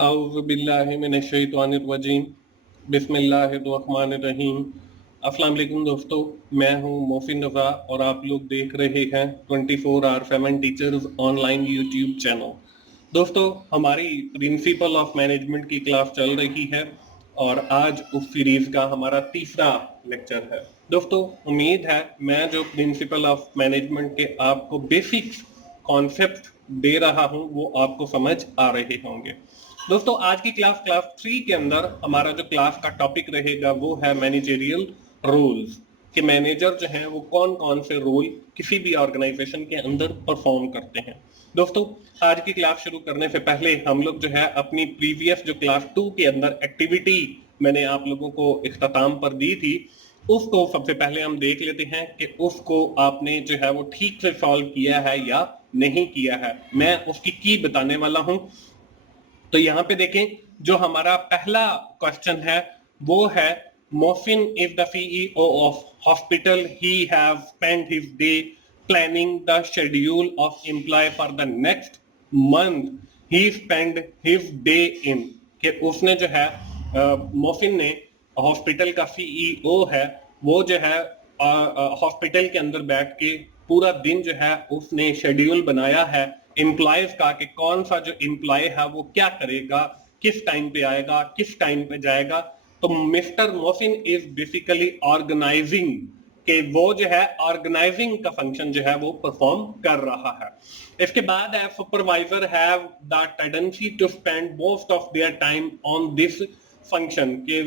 औज़ुबिल्लाहिमिनश्शैतानिर्रजीम बिस्मिल्लाहिर्रहमानिर्रहीम। अस्सलाम वालेकुम दोस्तों, मैं हूं मोहसिन रज़ा और आप लोग देख रहे हैं 24 hour famous teachers online YouTube channel. दोस्तों, हमारी प्रिंसिपल ऑफ मैनेजमेंट की क्लास चल रही है और आज उस सीरीज का हमारा तीसरा लेक्चर है। दोस्तों, उम्मीद है मैं जो प्रिंसिपल ऑफ मैनेजमेंट के आपको बेसिक कॉन्सेप्ट दे रहा हूं वो आपको समझ आ रहे होंगे। दोस्तों, आज की क्लास 3 के अंदर हमारा जो क्लास का टॉपिक रहेगा वो है मैनेजरियल रोल्स, कि मैनेजर जो है वो कौन कौन से रोल किसी भी ऑर्गेनाइजेशन के अंदर परफॉर्म करते हैं। दोस्तों, आज की क्लास शुरू करने से पहले हम लोग जो है अपनी प्रीवियस जो क्लास 2 के अंदर एक्टिविटी मैंने आप लोगों को इख्तिताम पर दी थी, उसको सबसे पहले हम देख लेते हैं कि उसको आपने जो है वो ठीक से सॉल्व किया है या नहीं किया है। मैं उसकी की बताने वाला हूं। तो यहाँ पे देखें, जो हमारा पहला क्वेश्चन है वो है, Mohsin is the CEO of hospital, he have spent his day planning the schedule of employ for the next month, he spend his day in, कि उसने जो है मोहसिन ने, हॉस्पिटल का सीईओ है, वो जो है हॉस्पिटल के अंदर बैठ के पूरा दिन जो है उसने शेड्यूल बनाया है एम्प्लॉयज का, कि कौन सा जो एम्प्लॉय है वो क्या करेगा, किस टाइम पे आएगा, किस टाइम पे जाएगा। तो mister Mohsin is basically organising, कि वो जो है ऑर्गेनाइजिंग का फंक्शन जो है वो परफॉर्म कर रहा है। इसके बाद है, supervisor have the tendency to spend most of their time on this function, के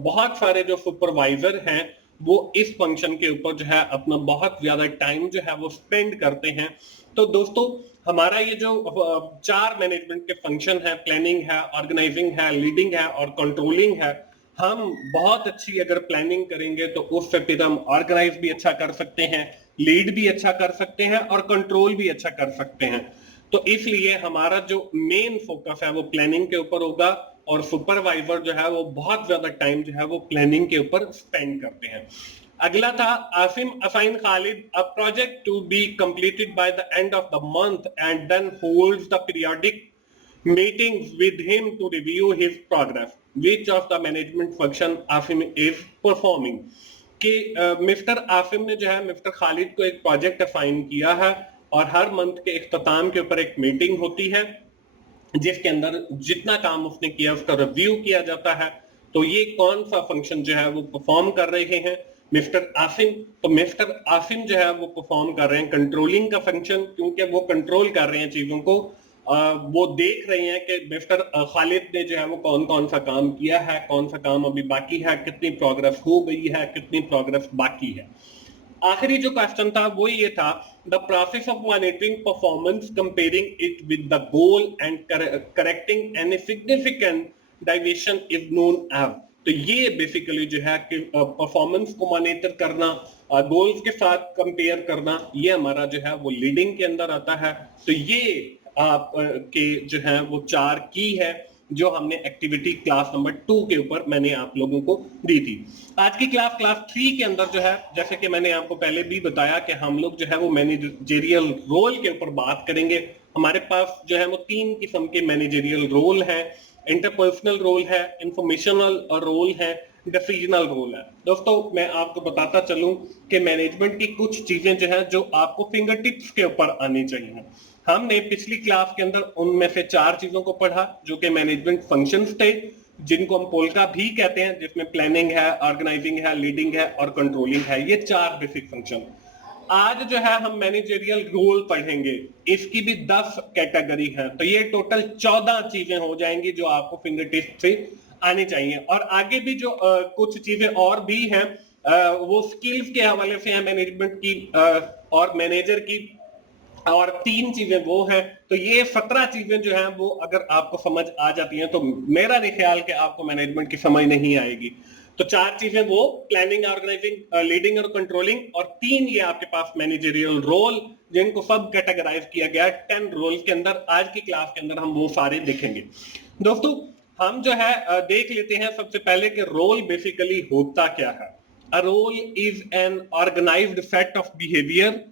बहुत सारे जो सुपरवाइजर हैं वो इस फंक्शन के ऊपर जो है अपना बहुत ज्यादा टाइम जो है वो स्पेंड करते हैं। तो दोस्तों, हमारा ये जो 4 मैनेजमेंट के फंक्शन है, प्लानिंग है, ऑर्गेनाइजिंग है, लीडिंग है और कंट्रोलिंग है, हम बहुत अच्छी अगर प्लानिंग करेंगे तो उससे फिर हम ऑर्गेनाइज भी अच्छा कर सकते हैं, लीड भी अच्छा कर सकते हैं और कंट्रोल भी अच्छा कर सकते हैं। तो इसलिए हमारा जो मेन फोकस है वो प्लानिंग के ऊपर होगा और सुपरवाइजर जो है वो बहुत ज्यादा टाइम जो है वो प्लानिंग के ऊपर स्पेंड करते हैं। अगला था, Asim assign Khalid a project to be completed by the end of the month and then holds the periodic meetings with him to review his progress. Which of the management function Asim is performing? कि mister Asim ने जो है mister Khalid को एक project assign किया है और हर month के इख्तिताम के ऊपर एक मीटिंग होती है जिसके अंदर जितना काम उसने किया उसका रिव्यू किया जाता है। तो ये कौन सा फंक्शन जो है वो परफॉर्म कर रहे हैं मिस्टर आसिम। तो मिस्टर आसिम जो है वो परफॉर्म कर रहे हैं कंट्रोलिंग का फंक्शन, क्योंकि वो कंट्रोल कर रहे हैं चीजों को। वो देख रहे हैं कि मिस्टर खालिद ने जो है वो कौन कौन सा काम किया है, कौन सा काम अभी बाकी है, कितनी प्रोग्रेस हो गई है, कितनी प्रोग्रेस बाकी है। आखिरी जो क्वेश्चन था वो ये था, the process of monitoring performance comparing it with the goal and correcting any significant deviation is known as. तो ये बेसिकली जो है कि परफॉर्मेंस को मॉनिटर करना, गोल्स के साथ कंपेयर करना, ये हमारा जो है वो लीडिंग के अंदर आता है। तो ये आप के जो है वो 4 की है जो हमने एक्टिविटी क्लास नंबर 2 के ऊपर मैंने आप लोगों को दी थी। आज की क्लास 3 के अंदर जो है, जैसे कि मैंने आपको पहले भी बताया कि हम लोग जो है वो मैनेजरियल रोल के ऊपर बात करेंगे। हमारे पास जो है वो 3 किस्म के मैनेजरियल रोल हैं, इंटरपर्सनल रोल है, इंफॉर्मेशनल रोल है, डिसीजनल रोल है। दोस्तों, मैं आपको बताता चलूं कि मैनेजमेंट की कुछ चीजें जो है जो आपको फिंगर टिप्स के ऊपर आनी चाहिए। हमने पिछली क्लास के अंदर उनमें से 4 चीजों को पढ़ा जो कि मैनेजमेंट फंक्शंस थे, जिनको हम पोल्का भी कहते हैं, जिसमें प्लानिंग है, ऑर्गेनाइजिंग है, लीडिंग है और कंट्रोलिंग है। ये 4 बेसिक फंक्शन। आज जो है हम मैनेजरियल रोल पढ़ेंगे, इसकी भी 10 कैटेगरी है। तो ये टोटल 14 चीजें हो जाएंगी जो आपको फिंगर टिप से आनी चाहिए। और आगे भी जो कुछ चीजें और भी हैं वो स्किल्स के हवाले से है मैनेजमेंट की और मैनेजर की, और 3 चीजें वो हैं। तो ये 17 चीजें जो हैं वो अगर आपको समझ आ जाती हैं तो मेरा नहीं ख्याल कि आपको मैनेजमेंट की समझ नहीं आएगी। तो 4 चीजें वो प्लानिंग, ऑर्गेनाइजिंग, लीडिंग और कंट्रोलिंग, और 3 ये आपके पास मैनेजरियल रोल, जिनको सब कैटेगराइज किया गया 10 रोल के अंदर। आज की क्लास के अंदर हम वो सारे देखेंगे। दोस्तों, हम जो है देख लेते हैं सबसे पहले कि रोल बेसिकली होता क्या है। A role is an organised set of behaviour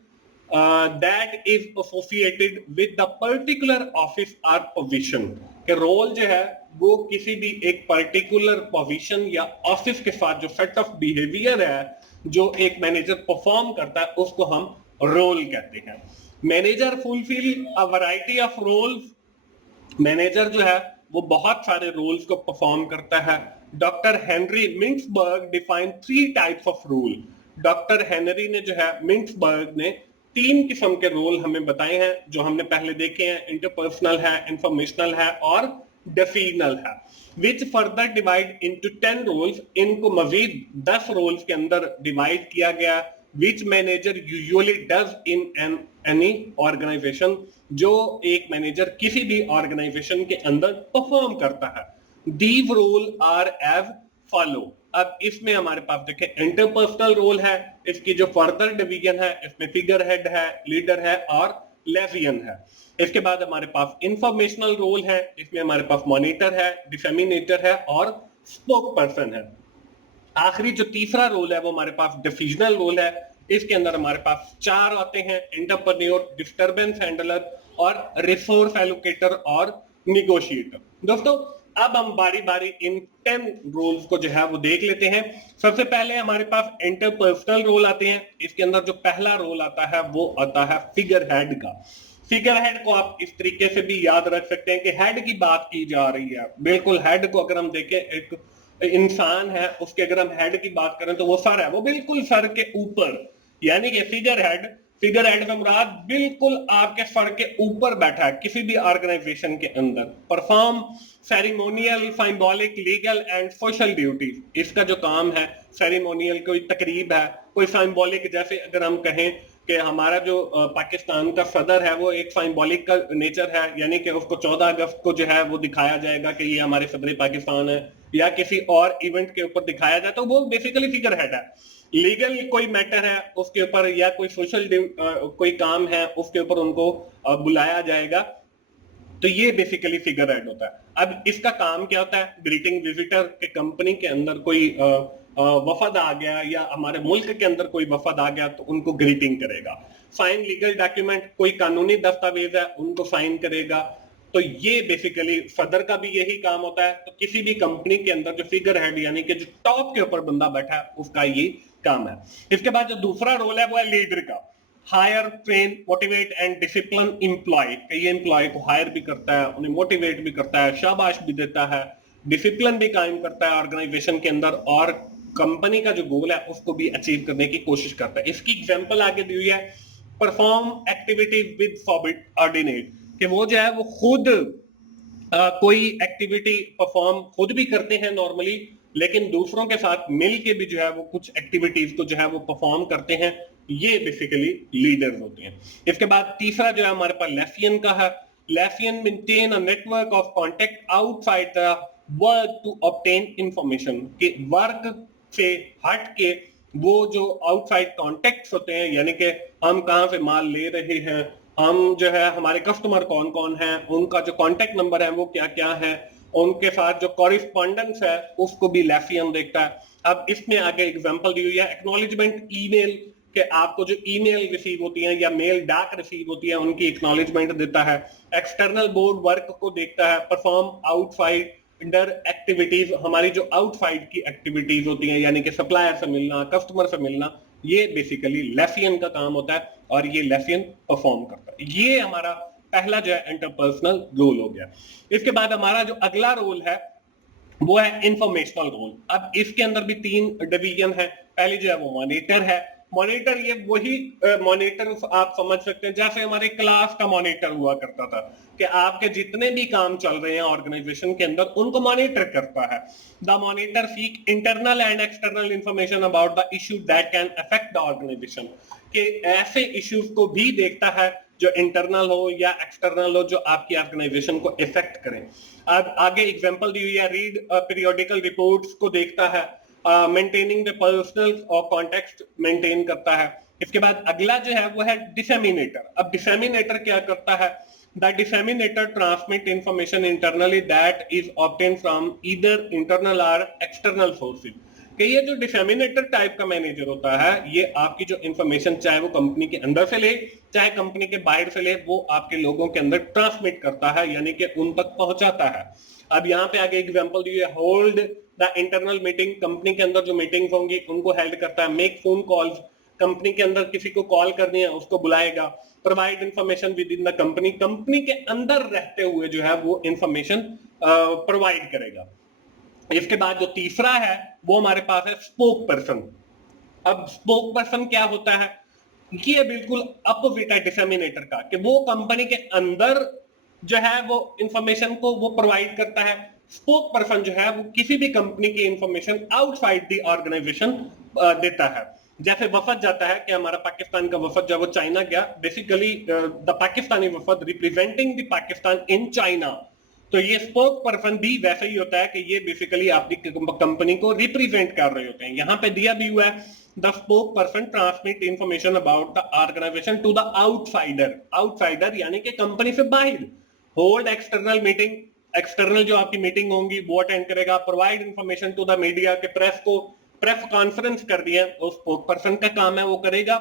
that is associated with the particular office और पोजीशन। के रोल जो है वो किसी भी एक पर्टिकुलर पोजीशन या ऑफिस के साथ जो सेट ऑफ बिहेवियर है जो एक मैनेजर परफॉर्म करता है उसको हम रोल कहते हैं। Manager fulfil a variety of roles. Manager जो है वो बहुत सारे रोल्स को परफॉर्म करता है। Doctor Henry Mintzberg define 3 types of role. Doctor Henry ने जो है मिंट्सबर्ग ने 3 किस्म के रोल हमें बताए हैं जो हमने पहले देखे हैं। इंटरपर्सनल है, इंफॉर्मेशनल है और डिसीजनल है। Which further divide into 10 roles. इनको मजीद 10 रोल्स के अंदर डिवाइड किया गया। Which manager usually does in an any organization. जो एक मैनेजर किसी भी ऑर्गेनाइजेशन के अंदर परफॉर्म करता है। These role are as follow. अब इसमें हमारे पास देखें इंटरपर्सनल रोल है, इसकी जो फर्दर डिवीजन है इसमें फिगर हेड है, लीडर है और लेवियन है। इसके बाद हमारे पास इंफॉर्मेशनल रोल है, इसमें हमारे पास मॉनिटर है, डिसेमिनेटर है और स्पोक पर्सन है। आखिरी जो तीसरा रोल है वो हमारे पास डिसीजनल रोल है। इसके अंदर हमारे पास 4 आते हैं, एंटरप्रेन्योर, डिस्टर्बेंस हैंडलर और रिसोर्स एलोकेटर और निगोशिएटर। दोस्तों अब हम बारी बारी इन 10 रोल्स को जो है वो देख लेते हैं। सबसे पहले हमारे पास इंटरपर्सनल रोल आते हैं। इसके अंदर जो पहला रोल आता है वो आता है फिगर हेड का। फिगर हेड को आप इस तरीके से भी याद रख सकते हैं कि हेड की बात की जा रही है। बिल्कुल हेड को अगर हम देखें, एक इंसान है उसके अगर हम हेड की बात करें तो वो सर है, वो बिल्कुल सर के ऊपर, यानी कि फिगर हेड में मुराद बिल्कुल आपके सर के ऊपर बैठा है किसी भी ऑर्गेनाइजेशन के अंदर। Perform ceremonial, symbolic, legal and social duties. इसका जो काम है सेरेमोनियल, कोई तकरीब है, कोई सिंबॉलिक, जैसे अगर हम कहें कि हमारा जो पाकिस्तान का सदर है वो एक सिंबॉलिक का नेचर है, यानी कि उसको 14 अगस्त को जो है वो दिखाया जाएगा कि ये हमारे सदर पाकिस्तान है, या किसी और इवेंट के ऊपर दिखाया जाए तो वो बेसिकली फिगर हेड है। लीगल कोई मैटर है उसके ऊपर या कोई सोशल कोई काम है उसके ऊपर उनको बुलाया जाएगा, तो ये बेसिकली फिगर हेड होता है। अब इसका काम क्या होता है? ग्रीटिंग विजिटर के कंपनी के अंदर कोई वफद आ गया या हमारे मुल्क के अंदर कोई वफद आ गया तो उनको ग्रीटिंग करेगा। साइन लीगल डॉक्यूमेंट, कोई कानूनी दस्तावेज है उनको साइन करेगा। तो ये बेसिकली सदर का भी यही काम होता है। तो किसी भी कंपनी के अंदर जो फिगर हेड यानी कि जो टॉप के ऊपर बंदा बैठा है उसका ये काम है। इसके बाद जो दूसरा रोल है वो है लीडर का। Hire, train, motivate and discipline employ. ये एम्प्लॉय को हायर भी करता है, उन्हें मोटिवेट भी करता है, शाबाश भी देता है, डिसिप्लिन भी कायम करता है ऑर्गेनाइजेशन के अंदर और कंपनी का जो गोल है उसको भी अचीव करने की कोशिश करता है। इसकी एग्जांपल आगे दी हुई है, परफॉर्म एक्टिविटी विद सबऑर्डिनेट, कि वो जो है वो खुद कोई एक्टिविटी परफॉर्म खुद भी करते हैं नॉर्मली, लेकिन दूसरों के साथ मिल के भी जो है वो कुछ एक्टिविटीज को जो है वो परफॉर्म करते हैं। ये बेसिकली लीडर्स होते हैं। इसके बाद तीसरा जो है हमारे पास लेफियन का है। Liaison maintain a network of contact outside the work to obtain information, कि वर्क से हट के वो जो आउटसाइड कॉन्टेक्ट्स होते हैं, यानी कि हम कहां से माल ले रहे हैं, हम जो है हमारे कस्टमर कौन कौन है, उनका जो कॉन्टेक्ट नंबर है वो क्या क्या है, उनके साथ जो कॉरिस्पॉन्डेंस है उसको भी लेफियन देखता है। अब इसमें आगे एग्जांपल दी हुई है, एक्नॉलेजमेंट ईमेल, कि आपको जो ईमेल रिसीव होती है या मेल डाक रिसीव होती है उनकी एक्नॉलेजमेंट देता है। एक्सटर्नल बोर्ड वर्क को देखता है। परफॉर्म आउटसाइड एक्टिविटीज, हमारी जो आउटसाइड की एक्टिविटीज होती हैं यानी कि सप्लायर से मिलना, कस्टमर से मिलना, ये बेसिकली लेफियन का काम होता है और ये लेफियन परफॉर्म करता है। ये हमारा पहला जो है इंटरपर्सनल रोल हो गया। इसके बाद हमारा जो अगला रोल है वो है इंफॉर्मेशनल रोल। अब इसके अंदर भी 3 डिवीजन है। पहली जो है वो मॉनिटर है। मॉनिटर ये वही मॉनिटर आप समझ सकते हैं जैसे हमारे क्लास का मॉनिटर हुआ करता था, कि आपके जितने भी काम चल रहे हैं ऑर्गेनाइजेशन के अंदर उनको मॉनिटर करता है। The monitor seek internal and external information about the issue that can affect the organisation, कि ऐसे इश्यूज को भी देखता है जो इंटरनल हो या एक्सटर्नल हो जो आपकी ऑर्गेनाइजेशन को इफेक्ट करें। अब आगे एग्जांपल दी हुई है, रीड पीरियोडिकल रिपोर्ट्स को देखता है, मेंटेनिंग द पर्सनल और कॉन्टेक्स्ट मेंटेन करता है। इसके बाद अगला जो है वो है डिसेमिनेटर। अब डिसेमिनेटर क्या करता है? The disseminator transmit information internally that is obtain from either internal or external sources, कि ये जो डिसेमिनेटर टाइप का मैनेजर होता है, ये आपकी जो इंफॉर्मेशन चाहे वो कंपनी के अंदर से ले चाहे कंपनी के बाहर से ले, वो आपके लोगों के अंदर ट्रांसमिट करता है, यानी कि उन तक पहुंचाता है। अब यहाँ पे आगे एग्जांपल दी है, hold the internal meeting, company के अंदर जो मीटिंग्स होंगी उनको हेल्ड करता है। मेक फोन कॉल्स, कंपनी के अंदर किसी को कॉल करनी है उसको बुलाएगा। Provide information within the company, company के अंदर रहते हुए जो है वो इंफॉर्मेशन प्रोवाइड करेगा। इसके बाद जो तीसरा है वो हमारे पास है स्पोक पर्सन। अब स्पोक पर्सन क्या होता है, ये बिल्कुल अपोजिट है डिसेमिनेटर का, कि वो कंपनी के अंदर जो है वो इंफॉर्मेशन को वो प्रोवाइड करता है। स्पोक पर्सन जो है वो किसी भी कंपनी की इंफॉर्मेशन आउटसाइड द ऑर्गेनाइजेशन देता है। जैसे वफद जाता है कि हमारा पाकिस्तान का वफद जब वो चाइना गया, बेसिकली द पाकिस्तानी वफद representing the Pakistan in China, तो ये स्पोक पर्सन भी वैसे ही होता है कि ये बेसिकली आपकी कंपनी को रिप्रेजेंट कर रहे होते हैं। यहाँ पे दिया भी हुआ है, the spoke person transmit information about the organisation to the outsider, outsider यानी कि कंपनी से बाहर। होल्ड एक्सटर्नल मीटिंग, एक्सटर्नल जो आपकी मीटिंग होंगी वो अटेंड करेगा। Provide information to the media, के प्रेस को प्रेस कॉन्फ्रेंस कर दिया, तो स्पोक पर्सन का काम है वो करेगा।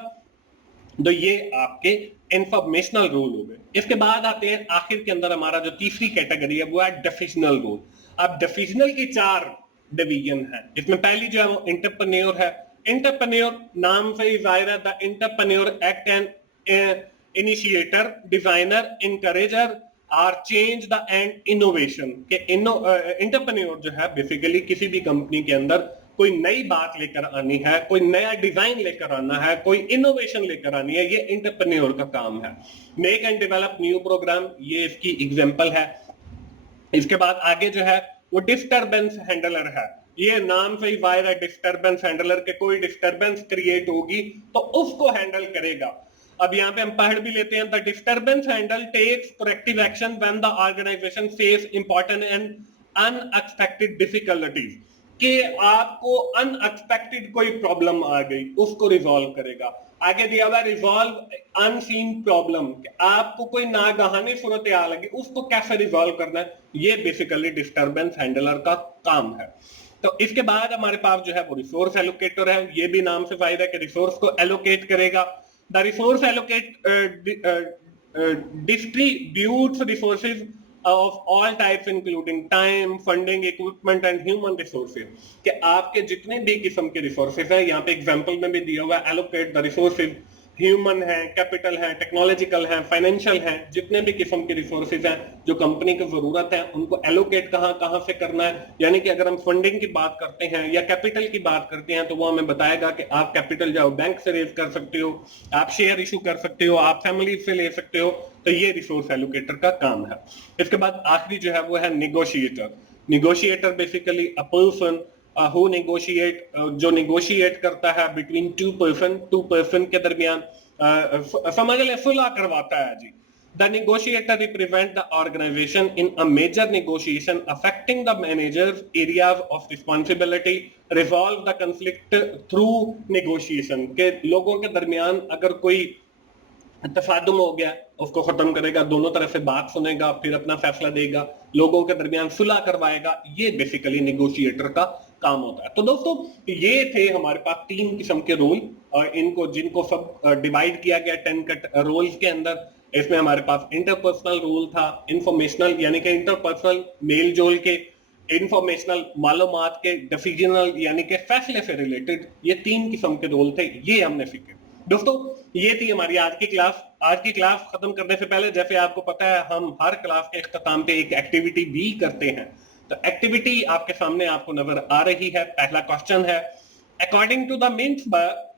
तो ये आपके इंफॉर्मेशनल रोल हो गए। इसके बाद आते हैं आखिर के अंदर हमारा जो तीसरी कैटेगरी है वो है डिफिजनल रोल। अब डिफिजनल की 4 डिवीजन है। इसमें पहली जो है वो एंटरप्रेन्योर है। एंटरप्रेन्योर नाम से ही जाहिर है, the entrepreneur act and initiator, designer, encourager are change the and innovation, के एंटरप्रेन्योर जो है बेसिकली किसी भी कंपनी के अंदर कोई नई बात लेकर आनी है, कोई नया डिजाइन लेकर आना है, कोई इनोवेशन लेकर आनी है, ये एंटरप्रेन्योर का काम है। Make and develop new programme, ये इसकी एग्जांपल है। इसके बाद आगे जो है वो डिस्टरबेंस हैंडलर है। ये नाम से ही वायर है डिस्टरबेंस हैंडलर, के कोई डिस्टरबेंस क्रिएट होगी तो उसको हैंडल करेगा। अब यहाँ पे हम पढ़ भी लेते हैं, the disturbance handle takes corrective action when the organisation face important and unexpected difficulties, कि आपको अनएक्सपेक्टेड कोई प्रॉब्लम आ गई उसको रिजॉल्व करेगा। आगे दिया हुआ रिजॉल्व अनसीन प्रॉब्लम, आपको कोई नागहानी सूरत आ लगी उसको कैसे रिजॉल्व करना है, ये बेसिकली डिस्टरबेंस हैंडलर का काम है। तो इसके बाद हमारे पास जो है वो रिसोर्स एलोकेटर है। ये भी नाम से फायदा है कि रिसोर्स को एलोकेट करेगा। The resource allocate distributes resources of all types including time, funding, equipment and human resources, कि आपके जितने भी किस्म के रिसोर्सेज हैं, यहाँ पे एग्जांपल में भी दिया हुआ है, allocate the resources, ह्यूमन है, कैपिटल है, टेक्नोलॉजिकल है, फाइनेंशियल है, जितने भी किस्म के रिसोर्सेज हैं जो कंपनी को जरूरत है उनको एलोकेट कहाँ से करना है। यानी कि अगर हम फंडिंग की बात करते हैं या कैपिटल की बात करते हैं तो वो हमें बताएगा कि आप कैपिटल जाओ बैंक से रेज कर सकते हो, आप शेयर इशू कर सकते हो, आप फैमिली से ले सकते हो, तो ये रिसोर्स एलोकेटर का काम है। इसके बाद आखिरी जो है वो है negotiator. Negotiator basically a person who negotiate, जो नेगोशिएट करता है बिटवीन टू पर्सन के दरमियान, समझ ले सुलह करवाता है जी। The negotiator represent the organization in a major negotiation affecting the manager's areas of responsibility, resolve the conflict through negotiation, के लोगों के दरमियान अगर कोई तफादुम हो गया उसको खत्म करेगा, दोनों तरफ से बात सुनेगा, फिर अपना फैसला देगा, लोगों के दरमियान सुलह करवाएगा। ये बेसिकली नेगोशिएटर का काम होता है। तो दोस्तों ये थे हमारे पास 3 किस्म के रोल, और इनको जिनको सब डिवाइड किया गया 10 कट रोल्स के अंदर। इसमें हमारे पास इंटरपर्सनल रोल था, इंफॉर्मेशनल यानी कि इंटरपर्सनल मेल जोल के, इंफॉर्मेशनल मालूमात के, डिसीजनल यानी कि फैसले से रिलेटेड, ये 3 किस्म के रोल थे, ये हमने सीखे। दोस्तों ये थी हमारी आज की क्लास। आज की क्लास खत्म करने से पहले जैसे आपको पता है हम हर क्लास के इख्तिताम पे एक एक्टिविटी भी करते हैं, तो एक्टिविटी आपके सामने आपको नजर आ रही है। पहला क्वेश्चन है, according to the means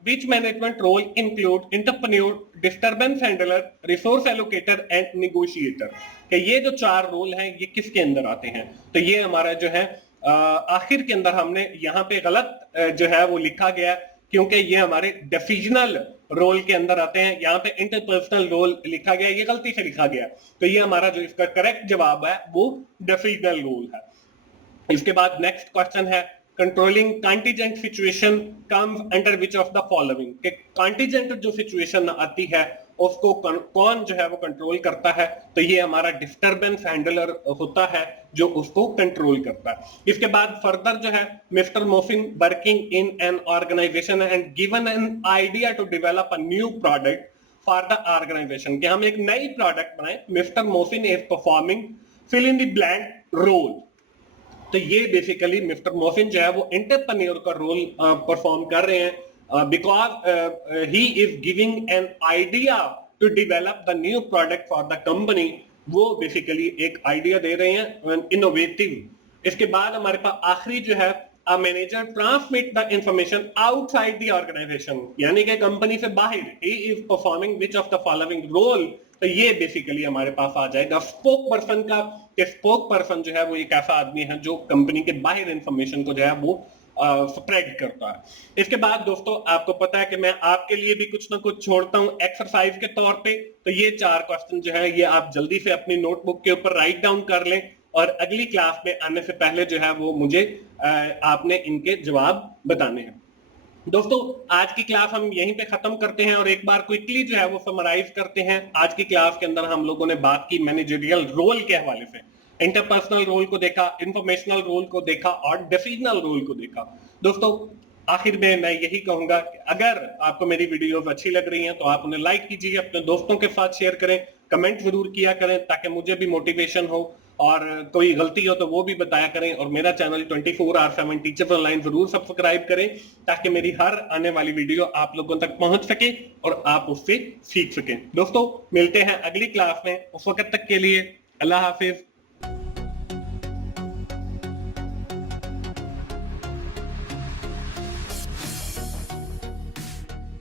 which management role include entrepreneur, disturbance handler, resource allocator and negotiator, कि ये जो 4 रोल हैं ये किसके अंदर आते हैं। तो ये हमारा जो है आखिर के अंदर हमने यहाँ पे गलत जो है वो लिखा गया, क्योंकि ये हमारे डिफिजनल रोल के अंदर आते हैं। यहाँ पे इंटरपर्सनल रोल लिखा गया, ये गलती से लिखा गया, तो ये हमारा जो इसका करेक्ट जवाब है वो डिफिजनल रोल है। इसके बाद नेक्स्ट क्वेश्चन है, controlling contingent situation comes under which of the following, कि कॉन्टिजेंट जो सिचुएशन आती है उसको कौन जो है वो कंट्रोल करता है, तो ये हमारा डिस्टरबेंस हैंडलर होता है जो उसको कंट्रोल करता है। इसके बाद फर्दर जो है mister Mofin working in an organisation and given an idea to develop a new product for the organisation, कि हम एक नई प्रोडक्ट बनाए। Mister Mofin is performing fill in the blank role. तो ये बेसिकली मिस्टर मोफिन जो है वो एंटरप्रेन्योर का रोल परफॉर्म कर रहे हैं, because he is giving an idea to develop the new product for the company. वो बेसिकली एक आइडिया दे रहे हैं इनोवेटिव। इसके बाद हमारे पास आखिरी जो है a manager transmit the information outside the organization, यानी कि कंपनी से बाहर he is performing which of the following role। तो ये बेसिकली हमारे पास आ जाएगा स्पोक पर्सन का। स्पोक पर्सन जो है वो एक ऐसा आदमी है जो कंपनी के बाहर इंफॉर्मेशन को जो है वो स्प्रेड करता है। इसके बाद दोस्तों आपको पता है कि मैं आपके लिए भी कुछ ना कुछ छोड़ता हूं एक्सरसाइज के तौर पे। तो ये 4 क्वेश्चन जो है ये आप जल्दी से अपनी नोटबुक के ऊपर राइट डाउन कर लें, और अगली क्लास में आने से पहले जो है वो मुझे आपने इनके जवाब बताने हैं। दोस्तों आज की क्लास हम यहीं पे खत्म करते हैं, और एक बार क्विकली जो है वो समराइज करते हैं। आज की क्लास के अंदर हम लोगों ने बात की मैनेजरियल रोल के हवाले से, इंटरपर्सनल रोल को देखा, इंफॉर्मेशनल रोल को देखा और डिसीजनल रोल को देखा। दोस्तों आखिर में मैं यही कहूंगा कि अगर आपको मेरी वीडियोस अच्छी लग रही हैं तो आप उन्हें लाइक कीजिए, अपने दोस्तों के साथ शेयर करें, कमेंट जरूर किया करें ताकि मुझे भी मोटिवेशन हो, और कोई गलती हो तो वो भी बताया करें। और मेरा चैनल 24/7 टीचर्स ऑनलाइन जरूर सब्सक्राइब करें ताकि मेरी हर आने वाली वीडियो आप लोगों तक पहुंच सके और आप उससे सीख सकें। दोस्तों मिलते हैं अगली क्लास में, उस वक्त तक के लिए अल्लाह हाफिज।